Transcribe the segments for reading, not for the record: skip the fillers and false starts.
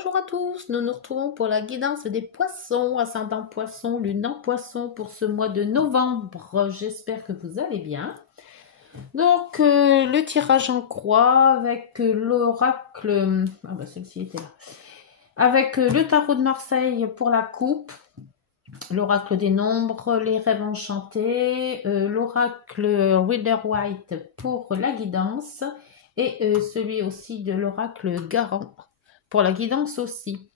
Bonjour à tous, nous nous retrouvons pour la guidance des poissons, ascendant poisson, lune en poisson pour ce mois de novembre. J'espère que vous allez bien. Donc, le tirage en croix avec l'oracle, ah bah celle-ci était là, avec le tarot de Marseille pour la coupe, l'oracle des nombres, les rêves enchantés, l'oracle Rider White pour la guidance et celui aussi de l'oracle Garant pour la guidance aussi.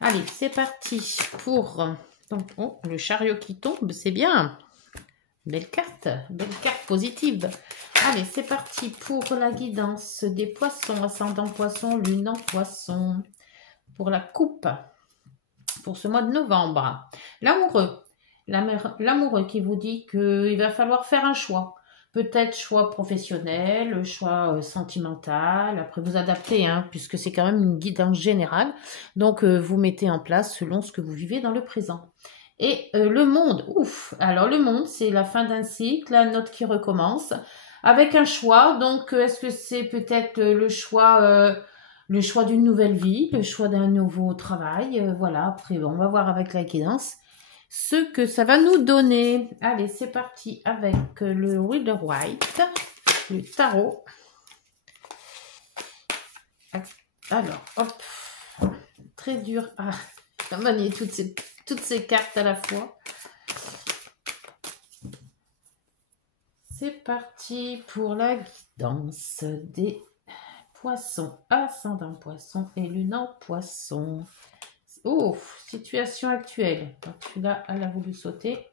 Allez, c'est parti pour donc, oh, le chariot qui tombe, c'est bien. Belle carte positive. Allez, c'est parti pour la guidance des poissons, ascendant poisson, lune en poisson, pour la coupe, pour ce mois de novembre. L'amoureux, l'amoureux qui vous dit qu'il va falloir faire un choix. Peut-être choix professionnel, choix sentimental. Après, vous adaptez, hein, puisque c'est quand même une guidance générale. Donc, vous mettez en place selon ce que vous vivez dans le présent. Et le monde, ouf. Alors, le monde, c'est la fin d'un cycle, la note qui recommence, avec un choix. Donc, est-ce que c'est peut-être le choix d'une nouvelle vie, le choix d'un nouveau travail. Voilà, après, on va voir avec la guidance ce que ça va nous donner. Allez, c'est parti avec le Rider White, le tarot. Alors, hop, très dur à manier toutes ces cartes à la fois. C'est parti pour la guidance des poissons, ascendant poisson et lune en poisson. Oh, situation actuelle. Celui-là, elle a voulu sauter.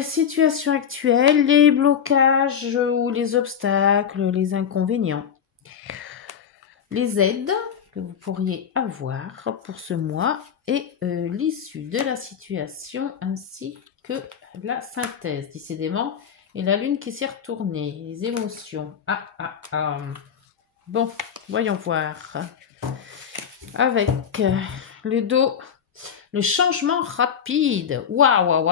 Situation actuelle, les blocages ou les obstacles, les inconvénients. Les aides que vous pourriez avoir pour ce mois et l'issue de la situation ainsi que la synthèse, décidément. Et la lune qui s'est retournée, les émotions. Bon, voyons voir. Avec le dos, le changement rapide. Waouh.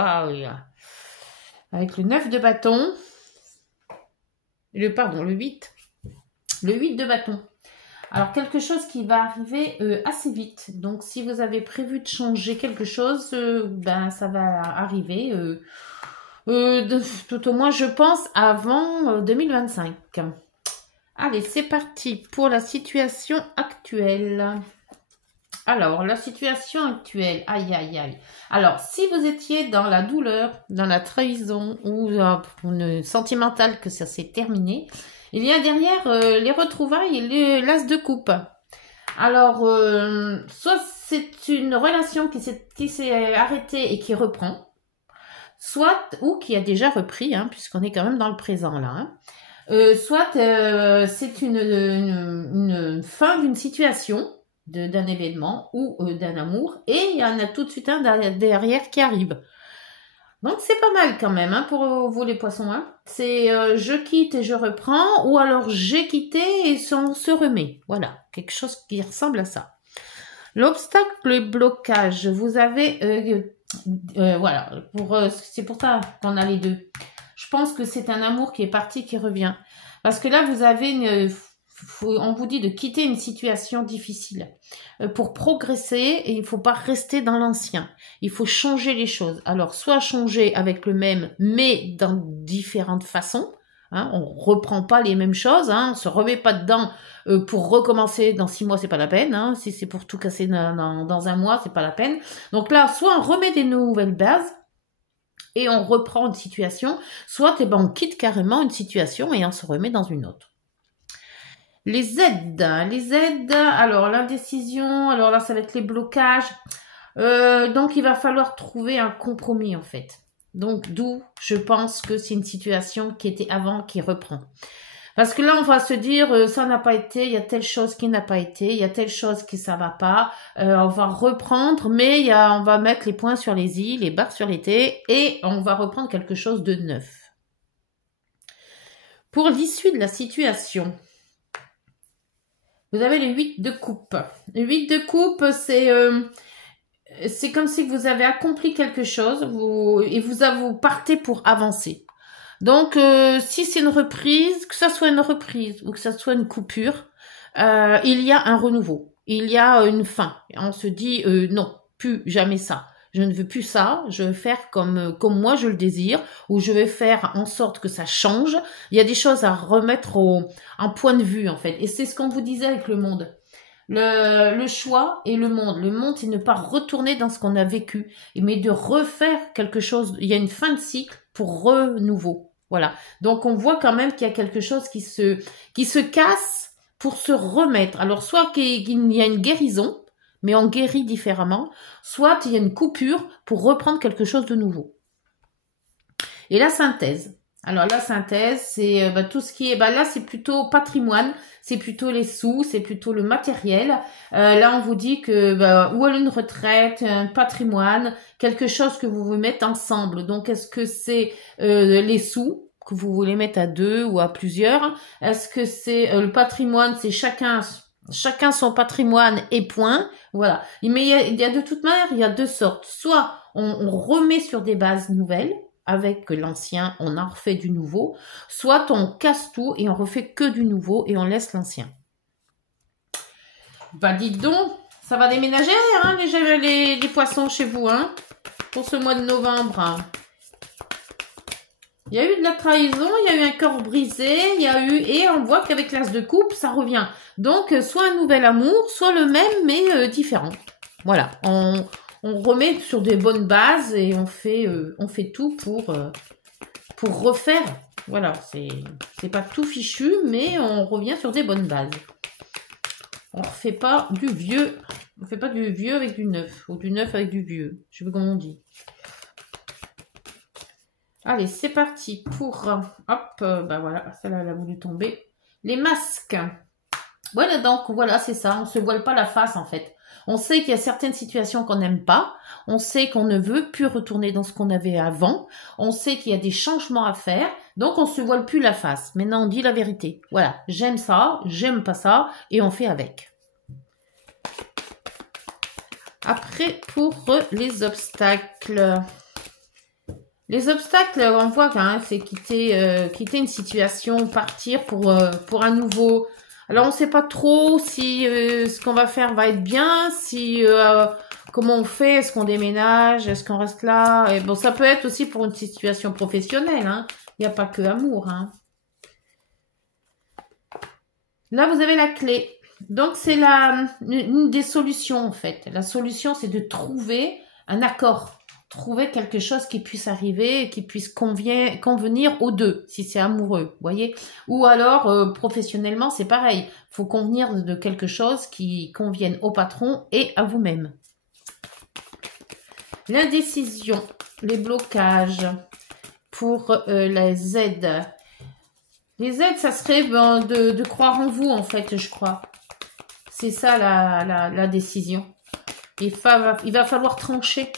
Avec le 9 de bâton. Le 8. Le 8 de bâton. Alors, quelque chose qui va arriver assez vite. Donc, si vous avez prévu de changer quelque chose, ça va arriver tout au moins, je pense, avant 2025. Allez, c'est parti pour la situation actuelle. Alors, la situation actuelle, aïe. Alors, si vous étiez dans la douleur, dans la trahison ou une sentimentale que ça s'est terminé, il y a derrière les retrouvailles et l'as de coupe. Alors, soit c'est une relation qui s'est arrêtée et qui reprend, soit, ou qui a déjà repris, hein, puisqu'on est quand même dans le présent là, hein. Soit c'est une fin d'une situation, d'un événement ou d'un amour, et il y en a tout de suite un derrière qui arrive. Donc c'est pas mal quand même, hein, pour vous les poissons. Hein. C'est je quitte et je reprends, ou alors j'ai quitté et on se remet. Voilà, quelque chose qui ressemble à ça. L'obstacle, le blocage, vous avez... voilà, c'est pour ça qu'on a les deux. Je pense que c'est un amour qui est parti, qui revient. Parce que là, vous avez on vous dit de quitter une situation difficile. Pour progresser, et il ne faut pas rester dans l'ancien. Il faut changer les choses. Alors, soit changer avec le même, mais dans différentes façons. Hein, on ne reprend pas les mêmes choses. Hein, on ne se remet pas dedans pour recommencer dans 6 mois, c'est pas la peine. Hein, si c'est pour tout casser dans un mois, c'est pas la peine. Donc là, soit on remet des nouvelles bases, et on reprend une situation, soit on quitte carrément une situation et on se remet dans une autre. Les aides, alors l'indécision, alors là ça va être les blocages, donc il va falloir trouver un compromis en fait. Donc d'où je pense que c'est une situation qui était avant qui reprend. Parce que là, on va se dire, ça n'a pas été, il y a telle chose qui n'a pas été, il y a telle chose qui ça va pas, on va reprendre, mais on va mettre les points sur les i, les barres sur les t, et on va reprendre quelque chose de neuf. Pour l'issue de la situation, vous avez le 8 de coupe. Le 8 de coupe, c'est comme si vous avez accompli quelque chose, vous partez pour avancer. Donc, si c'est une reprise, que ça soit une reprise ou que ça soit une coupure, il y a un renouveau. il y a une fin. On se dit non, plus jamais ça. Je ne veux plus ça, je veux faire comme moi je le désire, ou je vais faire en sorte que ça change. Il y a des choses à remettre en point de vue, en fait. Et c'est ce qu'on vous disait avec le monde. Le choix et le monde. Le monde, c'est ne pas retourner dans ce qu'on a vécu, mais de refaire quelque chose. Il y a une fin de cycle pour renouveau. Voilà. Donc, on voit quand même qu'il y a quelque chose qui se casse pour se remettre. Alors, soit qu'il y a une guérison, mais on guérit différemment, soit il y a une coupure pour reprendre quelque chose de nouveau. Et la synthèse. Alors la synthèse, c'est tout ce qui est... là, c'est plutôt patrimoine, c'est plutôt les sous, c'est plutôt le matériel. Là, on vous dit que ou une retraite, un patrimoine, quelque chose que vous voulez mettre ensemble. Donc, est-ce que c'est les sous que vous voulez mettre à 2 ou à plusieurs? Est-ce que c'est le patrimoine, c'est chacun son patrimoine et point. Voilà. Mais il y a de toute manière, il y a 2 sortes. Soit on remet sur des bases nouvelles, avec l'ancien, on en refait du nouveau. Soit on casse tout et on refait que du nouveau et on laisse l'ancien. Dites donc, ça va déménager, hein, les poissons chez vous, hein, pour ce mois de novembre. Hein. Il y a eu de la trahison, il y a eu un cœur brisé, et on voit qu'avec l'as de coupe, ça revient. Donc, soit un nouvel amour, soit le même, mais différent. Voilà, on remet sur des bonnes bases et on fait tout pour refaire. Voilà, c'est pas tout fichu, mais on revient sur des bonnes bases. On refait pas du vieux, on fait pas du vieux avec du neuf, ou du neuf avec du vieux. Je sais pas comment on dit. Allez, c'est parti pour... Hop, voilà, celle-là, elle a voulu tomber. Les masques. Voilà, donc, voilà, c'est ça. On se voile pas la face, en fait. On sait qu'il y a certaines situations qu'on n'aime pas. On sait qu'on ne veut plus retourner dans ce qu'on avait avant. On sait qu'il y a des changements à faire. Donc, on se voile plus la face. Maintenant, on dit la vérité. Voilà, j'aime ça, j'aime pas ça, et on fait avec. Après, pour les obstacles... Les obstacles, on voit hein, c'est quitter une situation, partir pour un nouveau. Alors on ne sait pas trop si ce qu'on va faire va être bien, si comment on fait, est-ce qu'on déménage, est-ce qu'on reste là. Et bon, ça peut être aussi pour une situation professionnelle. Hein. Il n'y a pas que amour. Hein. Là, vous avez la clé. Donc c'est une des solutions en fait. La solution, c'est de trouver un accord. Trouver quelque chose qui puisse arriver, qui puisse convenir aux deux, si c'est amoureux, voyez. Ou alors, professionnellement, c'est pareil. Il faut convenir de quelque chose qui convienne au patron et à vous-même. L'indécision, les blocages pour les aides. Les aides, ça serait de croire en vous, en fait, je crois. C'est ça la décision. Il va falloir trancher.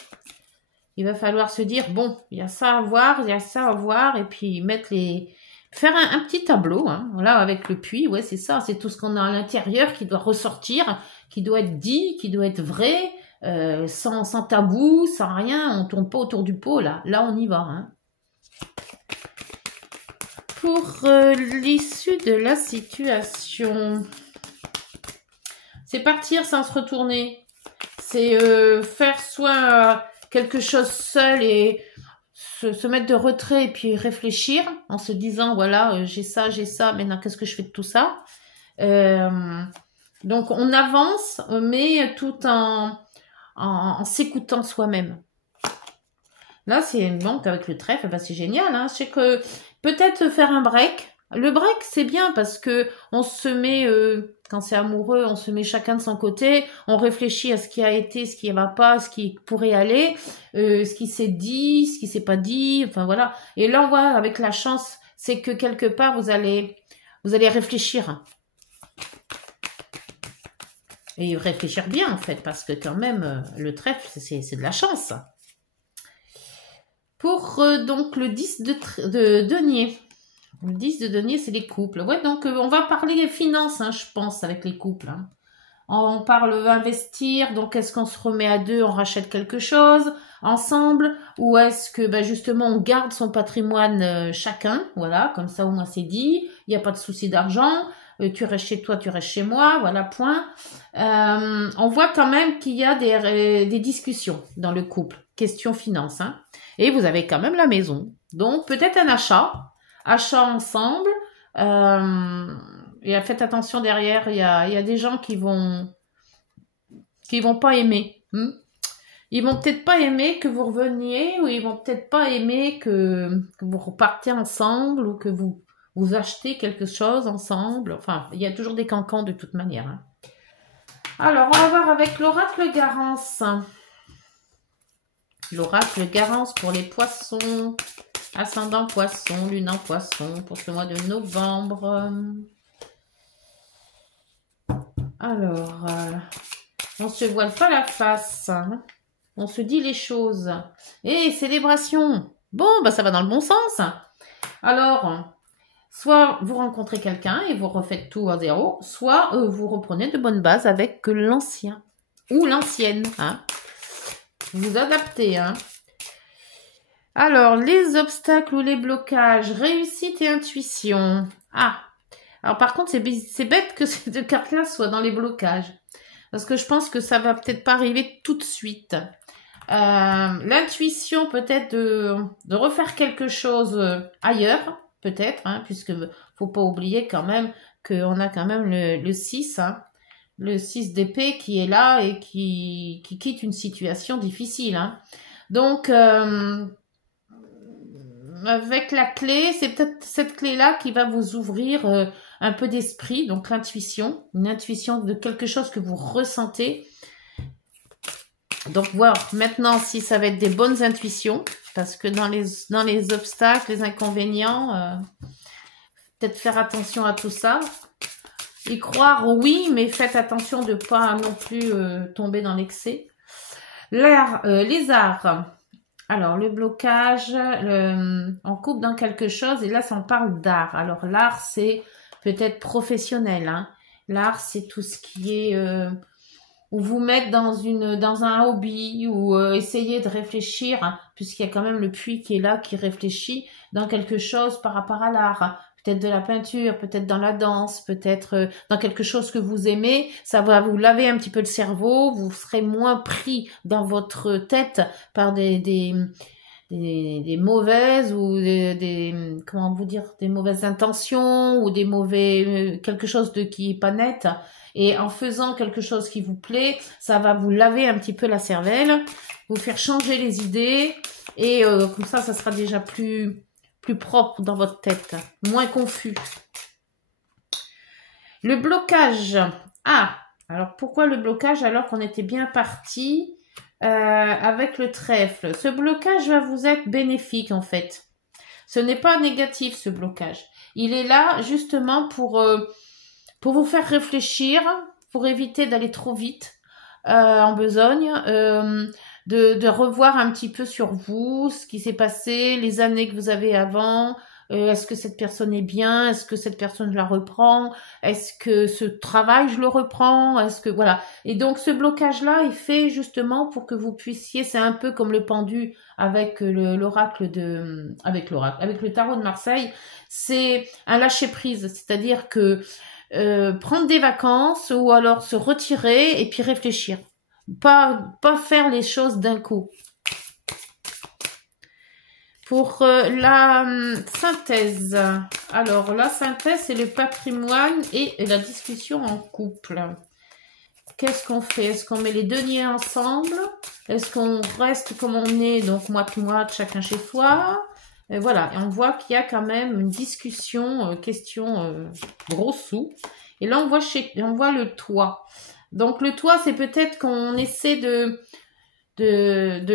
Il va falloir se dire, bon, il y a ça à voir, il y a ça à voir, et puis faire un petit tableau, hein, voilà, avec le puits, ouais, c'est ça, c'est tout ce qu'on a à l'intérieur qui doit ressortir, qui doit être dit, qui doit être vrai, sans tabou, sans rien, on tourne pas autour du pot, là on y va, hein. Pour l'issue de la situation, c'est partir sans se retourner, c'est faire soit... quelque chose seul et se mettre de retrait et puis réfléchir en se disant voilà j'ai ça, maintenant qu'est-ce que je fais de tout ça donc on avance mais tout en s'écoutant soi-même. Là c'est bon avec le trèfle, c'est génial hein. Je sais que peut-être faire un break. Le break, c'est bien parce que on se met, quand c'est amoureux, on se met chacun de son côté, on réfléchit à ce qui a été, ce qui ne va pas, ce qui pourrait aller, ce qui s'est dit, ce qui s'est pas dit, enfin voilà. Et là, on voit avec la chance, c'est que quelque part, vous allez réfléchir. Et réfléchir bien, en fait, parce que quand même, le trèfle, c'est de la chance. Pour donc le 10 de denier. Le 10 de denier, c'est les couples. Ouais, donc on va parler finances, hein, je pense, avec les couples. Hein. On parle investir, donc est-ce qu'on se remet à deux, on rachète quelque chose ensemble, ou est-ce que justement on garde son patrimoine chacun, voilà, comme ça au moins c'est dit, il n'y a pas de souci d'argent. tu restes chez toi, tu restes chez moi, voilà, point. On voit quand même qu'il y a des discussions dans le couple, question finance, hein. Et vous avez quand même la maison. Donc, peut-être un achat ensemble. Et faites attention derrière, il y a des gens qui vont pas aimer. Ils vont peut-être pas aimer que vous reveniez, ou ils vont peut-être pas aimer que vous repartez ensemble, ou que vous achetez quelque chose ensemble. Enfin, il y a toujours des cancans de toute manière, hein. Alors, on va voir avec l'oracle Garance. L'oracle Garance pour les poissons. Ascendant poisson, lune en poisson pour ce mois de novembre. Alors, on se voile pas la face, hein. On se dit les choses. Et célébration. Bon, bah ça va dans le bon sens. Alors, soit vous rencontrez quelqu'un et vous refaites tout à zéro, soit vous reprenez de bonnes bases avec l'ancien ou l'ancienne, hein. Vous adaptez, hein. Alors, les obstacles ou les blocages, réussite et intuition. Ah, alors par contre, c'est bête que ces deux cartes-là soient dans les blocages. Parce que je pense que ça va peut-être pas arriver tout de suite. L'intuition peut-être de refaire quelque chose ailleurs, peut-être, hein, puisque faut pas oublier quand même qu'on a quand même le 6, hein, le 6 d'épée qui est là et qui quitte une situation difficile, hein. Donc, avec la clé, c'est peut-être cette clé-là qui va vous ouvrir un peu d'esprit, donc l'intuition, une intuition de quelque chose que vous ressentez. Donc voir maintenant si ça va être des bonnes intuitions, parce que dans les obstacles, les inconvénients, peut-être faire attention à tout ça. Y croire, oui, mais faites attention de pas non plus tomber dans l'excès. Les arts. Alors, le blocage, on coupe dans quelque chose, et là, ça en parle d'art. Alors, l'art, c'est peut-être professionnel, hein. L'art, c'est tout ce qui est... ou vous mettre dans un hobby, ou essayer de réfléchir, hein, puisqu'il y a quand même le puits qui est là, qui réfléchit dans quelque chose par rapport à l'art, hein. Peut-être de la peinture, peut-être dans la danse, peut-être dans quelque chose que vous aimez. Ça va vous laver un petit peu le cerveau. Vous serez moins pris dans votre tête par des mauvaises ou comment vous dire, des mauvaises intentions ou des mauvais quelque chose de qui est pas net. Et en faisant quelque chose qui vous plaît, ça va vous laver un petit peu la cervelle, vous faire changer les idées, et comme ça sera déjà plus propre dans votre tête, moins confus. Le blocage. Ah, alors pourquoi le blocage alors qu'on était bien parti avec le trèfle? Ce blocage va vous être bénéfique en fait. Ce n'est pas négatif ce blocage. Il est là justement pour vous faire réfléchir, pour éviter d'aller trop vite en besogne, de revoir un petit peu sur vous, ce qui s'est passé, les années que vous avez avant. Est-ce que cette personne est bien? Est-ce que cette personne, je la reprends? Est-ce que ce travail, je le reprends? Est-ce que, voilà. Et donc, ce blocage-là est fait justement pour que vous puissiez, c'est un peu comme le pendu avec avec le tarot de Marseille. C'est un lâcher-prise. C'est-à-dire que, prendre des vacances ou alors se retirer et puis réfléchir. Pas faire les choses d'un coup. Pour la synthèse. Alors, la synthèse, c'est le patrimoine et la discussion en couple. Qu'est-ce qu'on fait? Est-ce qu'on met les deniers ensemble? Est-ce qu'on reste comme on est, donc moite-moite, chacun chez soi? Et voilà, et on voit qu'il y a quand même une discussion, question gros sous. Et là, on voit le toit. Donc, le toit, c'est peut-être qu'on essaie de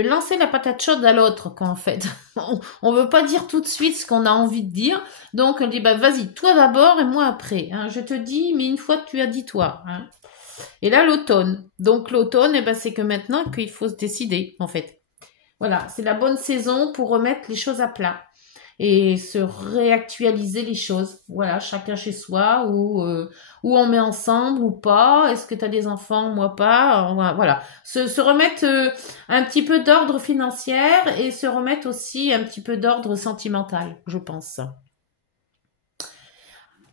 lancer la patate chaude à l'autre, quoi, en fait. On veut pas dire tout de suite ce qu'on a envie de dire. Donc, on dit, bah, vas-y, toi d'abord et moi après, hein. Je te dis, mais une fois que tu as dit toi, hein. Et là, l'automne. Donc, l'automne, eh ben, c'est que maintenant qu'il faut se décider, en fait. Voilà, c'est la bonne saison pour remettre les choses à plat et se réactualiser les choses. Voilà, chacun chez soi, ou on met ensemble ou pas. Est-ce que tu as des enfants? Moi pas. Voilà, se remettre un petit peu d'ordre financier et se remettre aussi un petit peu d'ordre sentimental, je pense.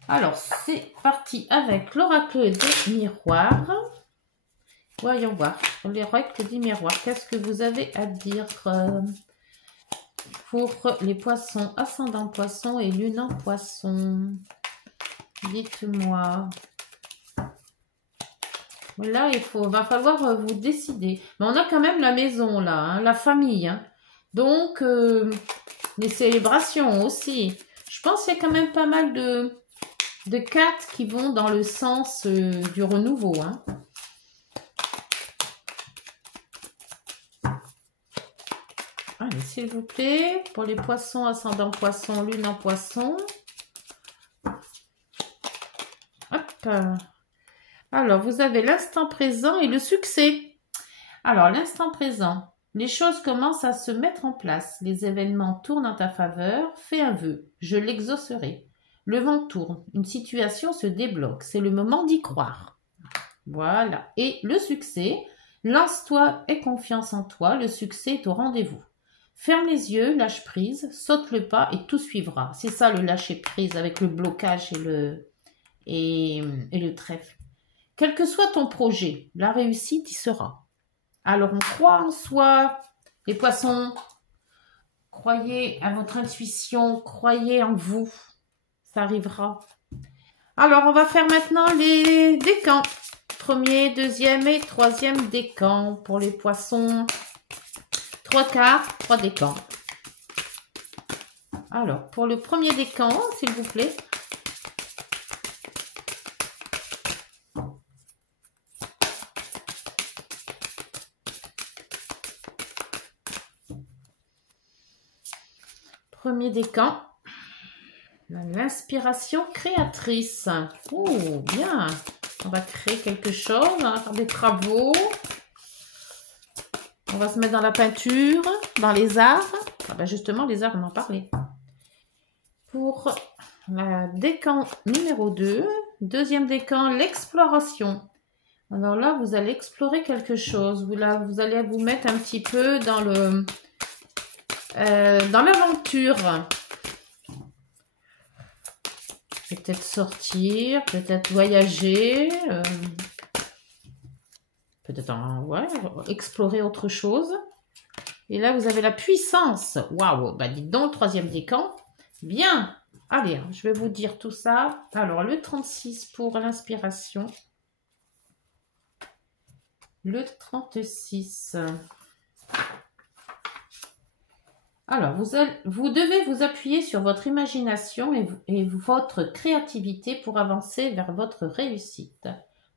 Alors, c'est parti avec l'oracle des miroirs. Voyons voir. L'oracle des miroirs, qu'est-ce que vous avez à dire pour les poissons, ascendant poisson et lune en poisson? Dites-moi. Là, va falloir vous décider. Mais on a quand même la maison, là, hein, la famille. Hein. Donc, les célébrations aussi. Je pense qu'il y a quand même pas mal de cartes qui vont dans le sens du renouveau. Hein. Allez, s'il vous plaît, pour les poissons, ascendant poisson, lune en poisson. Hop. Alors, vous avez l'instant présent et le succès. Alors, l'instant présent, les choses commencent à se mettre en place. Les événements tournent en ta faveur. Fais un vœu. Je l'exaucerai. Le vent tourne. Une situation se débloque. C'est le moment d'y croire. Voilà. Et le succès, lance-toi et confiance en toi. Le succès est au rendez-vous. Ferme les yeux, lâche prise, saute le pas et tout suivra. C'est ça le lâcher prise avec le blocage et le trèfle. Quel que soit ton projet, la réussite y sera. Alors on croit en soi, les poissons, croyez à votre intuition, croyez en vous, ça arrivera. Alors on va faire maintenant les décans. Premier, deuxième et troisième décan pour les poissons. 3 quarts, 3 décans. Alors, pour le premier décan, s'il vous plaît. Premier décan. L'inspiration créatrice. Oh, bien. On va créer quelque chose, on va faire des travaux. On va se mettre dans la peinture, dans les arts. Ah ben justement, les arts, on en parlait. Pour la décan numéro 2, deuxième décan, l'exploration. Alors là, vous allez explorer quelque chose. Vous allez vous mettre un petit peu dans l'aventure. Peut-être sortir, peut-être voyager. Peut-être explorer autre chose. Et là, vous avez la puissance. Waouh, bah dites donc, le troisième décan. Bien. Allez, je vais vous dire tout ça. Alors, le 36 pour l'inspiration. Le 36. Alors, vous devez vous appuyer sur votre imagination et votre créativité pour avancer vers votre réussite.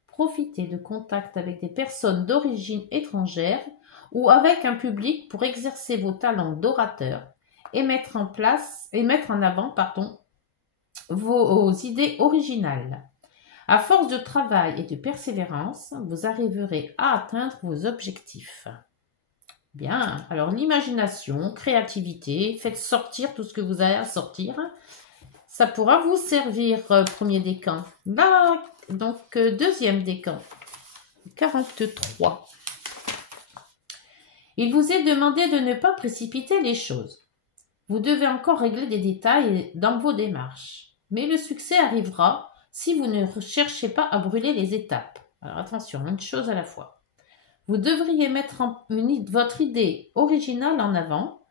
Profitez de contacts avec des personnes d'origine étrangère ou avec un public pour exercer vos talents d'orateur et mettre en avant vos idées originales. À force de travail et de persévérance, vous arriverez à atteindre vos objectifs. Bien, alors l'imagination, créativité, faites sortir tout ce que vous avez à sortir. Ça pourra vous servir, premier décan. Là, donc, deuxième décan, 43. Il vous est demandé de ne pas précipiter les choses. Vous devez encore régler des détails dans vos démarches. Mais le succès arrivera si vous ne cherchez pas à brûler les étapes. Alors attention, une chose à la fois. Vous devriez mettre votre idée originale en avant.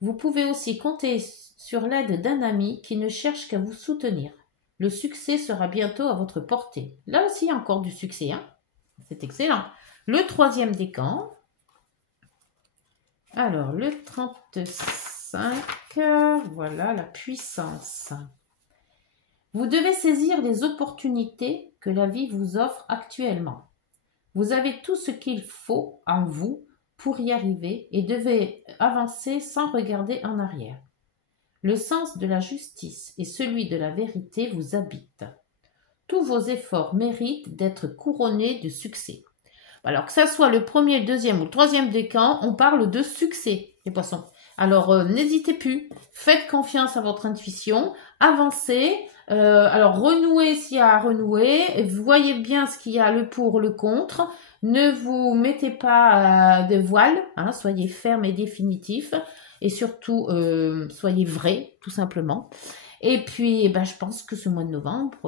Vous pouvez aussi compter sur l'aide d'un ami qui ne cherche qu'à vous soutenir. Le succès sera bientôt à votre portée. Là aussi, il y a encore du succès. Hein, c'est excellent. Le troisième décan. Alors, le 35. Voilà la puissance. Vous devez saisir les opportunités que la vie vous offre actuellement. Vous avez tout ce qu'il faut en vous pour y arriver et devez avancer sans regarder en arrière. Le sens de la justice et celui de la vérité vous habitent. Tous vos efforts méritent d'être couronnés de succès. Alors que ça soit le premier, le deuxième ou le troisième décan, on parle de succès, les poissons. Alors n'hésitez plus, faites confiance à votre intuition, avancez. Alors renouez s'il y a à renouer, voyez bien ce qu'il y a le pour, le contre, ne vous mettez pas de voile, hein, soyez ferme et définitif et surtout soyez vrai tout simplement. Et puis, eh ben, je pense que ce mois de novembre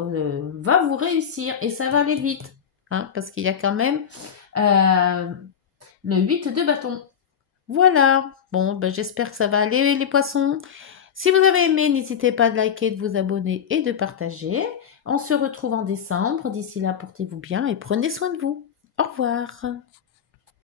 va vous réussir et ça va aller vite. Hein, parce qu'il y a quand même euh, le 8 de bâton. Voilà. Bon, ben, j'espère que ça va aller les poissons. Si vous avez aimé, n'hésitez pas de liker, de vous abonner et de partager. On se retrouve en décembre. D'ici là, portez-vous bien et prenez soin de vous. Au revoir.